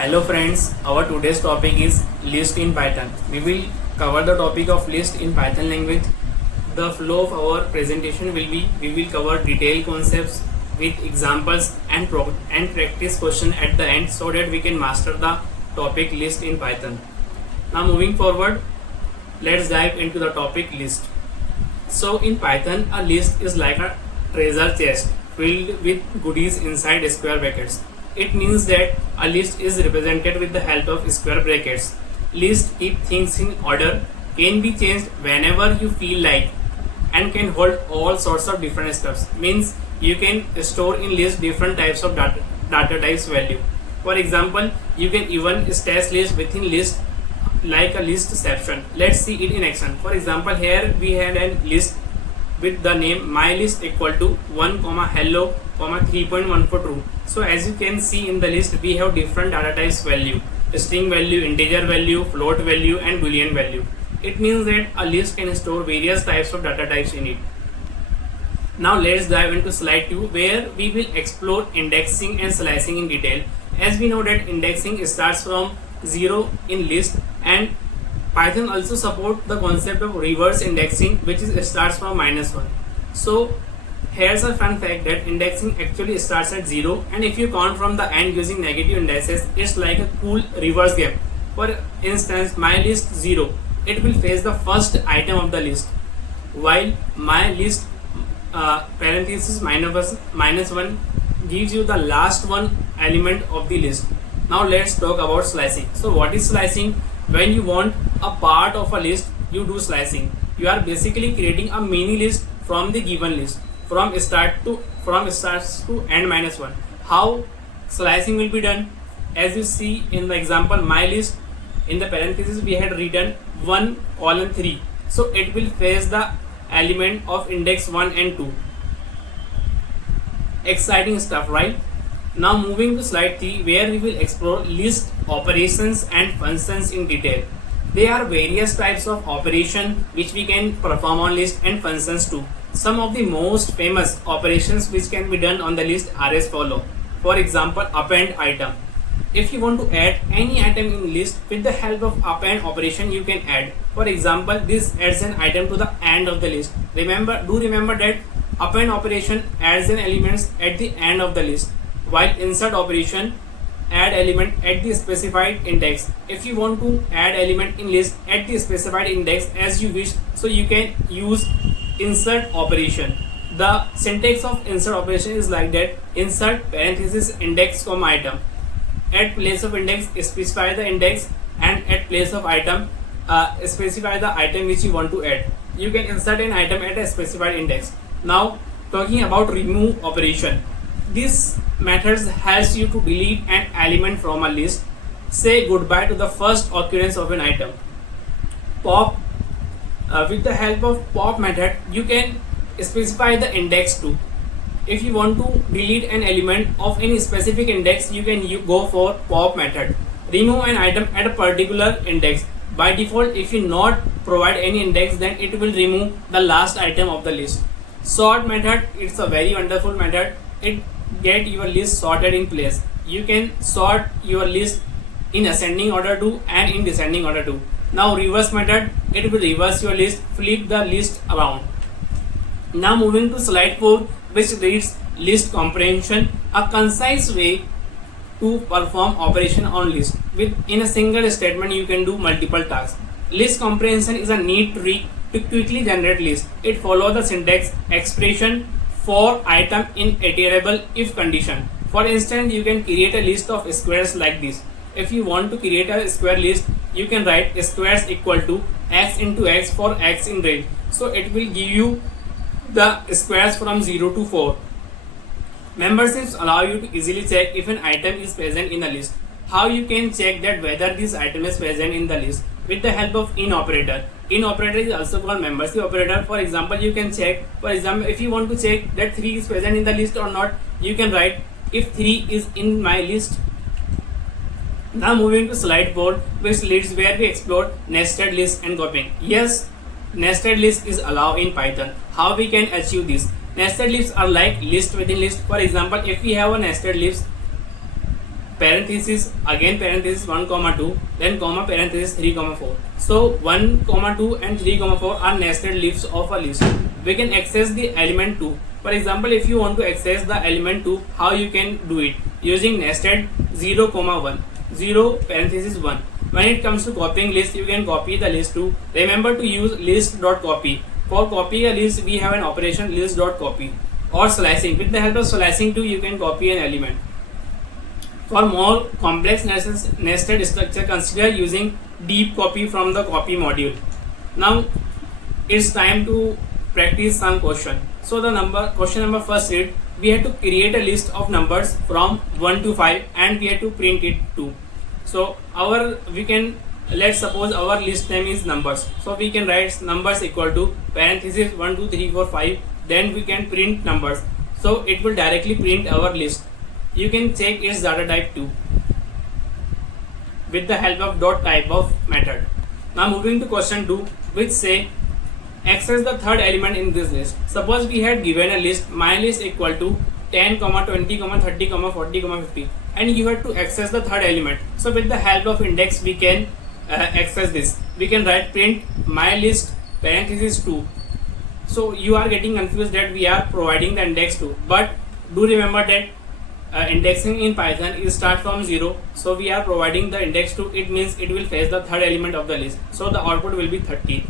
Hello friends, our today's topic is list in Python. We will cover the topic of list in Python language. The flow of our presentation will be we will cover detailed concepts with examples and practice question at the end so that we can master the topic list in Python. Now moving forward, let's dive into the topic list. So in Python, a list is like a treasure chest filled with goodies inside square brackets. It means that a list is represented with the help of square brackets. List keep things in order, can be changed whenever you feel like, and can hold all sorts of different stuffs. Means you can store in list different types of data types value. For example, you can even stash list within list like a list section. Let's see it in action. For example, here we had a list with the name mylist equal to 1 comma hello comma 3.1 for true. So as you can see in the list, we have different data types value: string value, integer value, float value, and boolean value. It means that a list can store various types of data types in it. Now let's dive into slide 2, where we will explore indexing and slicing in detail. As we know that indexing starts from 0 in list, and Python also support the concept of reverse indexing, which starts from -1. So here's a fun fact that indexing actually starts at 0, and if you count from the end using negative indices, it's like a cool reverse game. For instance, my list 0, it will face the first item of the list, while my list parenthesis -1 gives you the last one element of the list. Now let's talk about slicing. So what is slicing? When you want a part of a list, you do slicing. You are basically creating a mini list from the given list from start to end -1. How slicing will be done? As you see in the example, my list, in the parenthesis we had written 1:3. So it will face the element of index 1 and 2. Exciting stuff, right? Now moving to slide 3, where we will explore list operations and functions in detail. There are various types of operation which we can perform on list, and functions too. Some of the most famous operations which can be done on the list are as follow. For example, append item. If you want to add any item in list, with the help of append operation you can add. For example, this adds an item to the end of the list. Remember that append operation adds an elements at the end of the list, while insert operation add element at the specified index. If you want to add element in list at the specified index as you wish, so you can use insert operation. The syntax of insert operation is like that: insert parenthesis index comma item. At place of index, specify the index, and at place of item, specify the item which you want to add. You can insert an item at a specified index. Now talking about remove operation. This method helps you to delete an element from a list. Say goodbye to the first occurrence of an item. Pop. With the help of pop method, you can specify the index too. If you want to delete an element of any specific index, you can go for pop method. Remove an item at a particular index. By default, if you not provide any index, then it will remove the last item of the list. Sort method, it's a very wonderful method. It get your list sorted in place. You can sort your list in ascending order too and in descending order too. Now reverse method, it will reverse your list, flip the list around. Now moving to slide 4, which reads list comprehension, a concise way to perform operation on list. In a single statement you can do multiple tasks. List comprehension is a neat trick to quickly generate list. It follows the syntax expression for item in iterable if condition. For instance, you can create a list of squares like this. If you want to create a square list, you can write squares equal to x into x for x in range. So it will give you the squares from 0 to 4. Memberships allow you to easily check if an item is present in a list. How you can check that whether this item is present in the list? With the help of in operator. In operator is also called membership operator. For example, you can check, for example, if you want to check that 3 is present in the list or not, you can write if 3 is in my list. Now moving to slide 4, which leads where we explore nested list and copying. Yes, nested list is allowed in Python. How we can achieve this? Nested lists are like list within list. For example, if we have a nested list, parenthesis, again parenthesis 1 comma 2, then comma parenthesis 3 comma 4. So 1 comma 2 and 3 comma 4 are nested leaves of a list. We can access the element 2. For example, if you want to access the element 2, how you can do it? Using nested 0 comma 1, 0 parenthesis 1. When it comes to copying list, you can copy the list too. Remember to use list.copy. For copying a list, we have an operation list.copy, or slicing. With the help of slicing too, you can copy an element. For more complex nested structure, consider using deep copy from the copy module. Now it's time to practice some question. So the question number first is, we have to create a list of numbers from 1 to 5 and we have to print it too. So let's suppose our list name is numbers. So we can write numbers equal to parenthesis 1 2 3 4 5. Then we can print numbers. So it will directly print our list. You can check its data type too with the help of dot type of method. Now moving to question 2, which say access the third element in this list. Suppose we had given a list, my list equal to 10, 20, 30, 40, 50, and you have to access the third element. So with the help of index we can access this. We can write print my list parenthesis 2. So you are getting confused that we are providing the index 2, but do remember that indexing in Python is start from 0. So we are providing the index 2. It means it will fetch the third element of the list. So the output will be 30.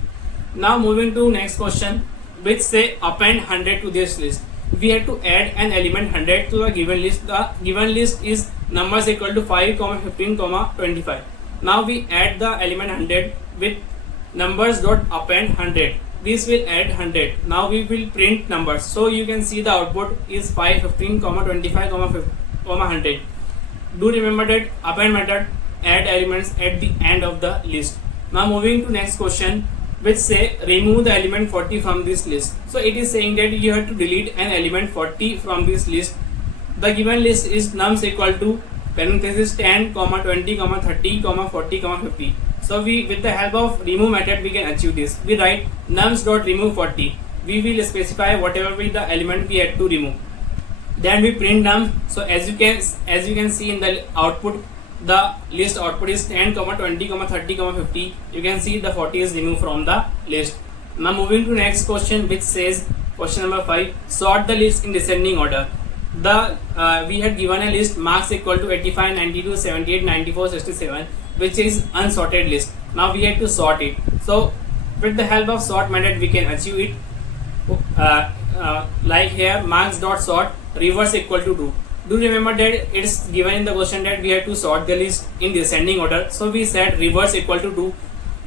Now moving to next question, which say append 100 to this list. We have to add an element 100 to the given list. The given list is numbers equal to 5, 15, 25. Now we add the element 100 with numbers dot append 100. This will add 100. Now we will print numbers. So you can see the output is 5, 15, 25, 100. Do remember that append method add elements at the end of the list. Now moving to next question, which say remove the element 40 from this list. So it is saying that you have to delete an element 40 from this list. The given list is nums equal to parenthesis 10, 20, 30, 40, 50. So with the help of remove method we can achieve this. We write nums dot remove 40. We will specify whatever be the element we had to remove. Then we print num. So as you can see in the output, the list output is 10, 20, 30, 50. You can see the 40 is removed from the list. Now moving to next question, which says question number 5, sort the list in descending order. We had given a list marks equal to 85, 92, 78, 94, 67, which is unsorted list. Now we have to sort it. So with the help of sort method we can achieve it. Like here marks dot sort reverse equal to 2. Do remember that it's given in the question that we have to sort the list in descending order. So we set reverse equal to 2.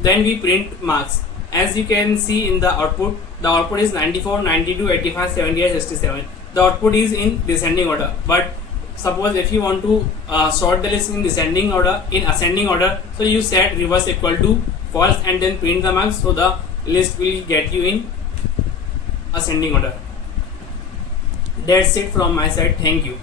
Then we print marks. As you can see in the output is 94, 92, 85, 78, 67. The output is in descending order. But suppose if you want to sort the list in ascending order, so you set reverse equal to false and then print the marks. So the list will get you in ascending order. That's it from my side. Thank you.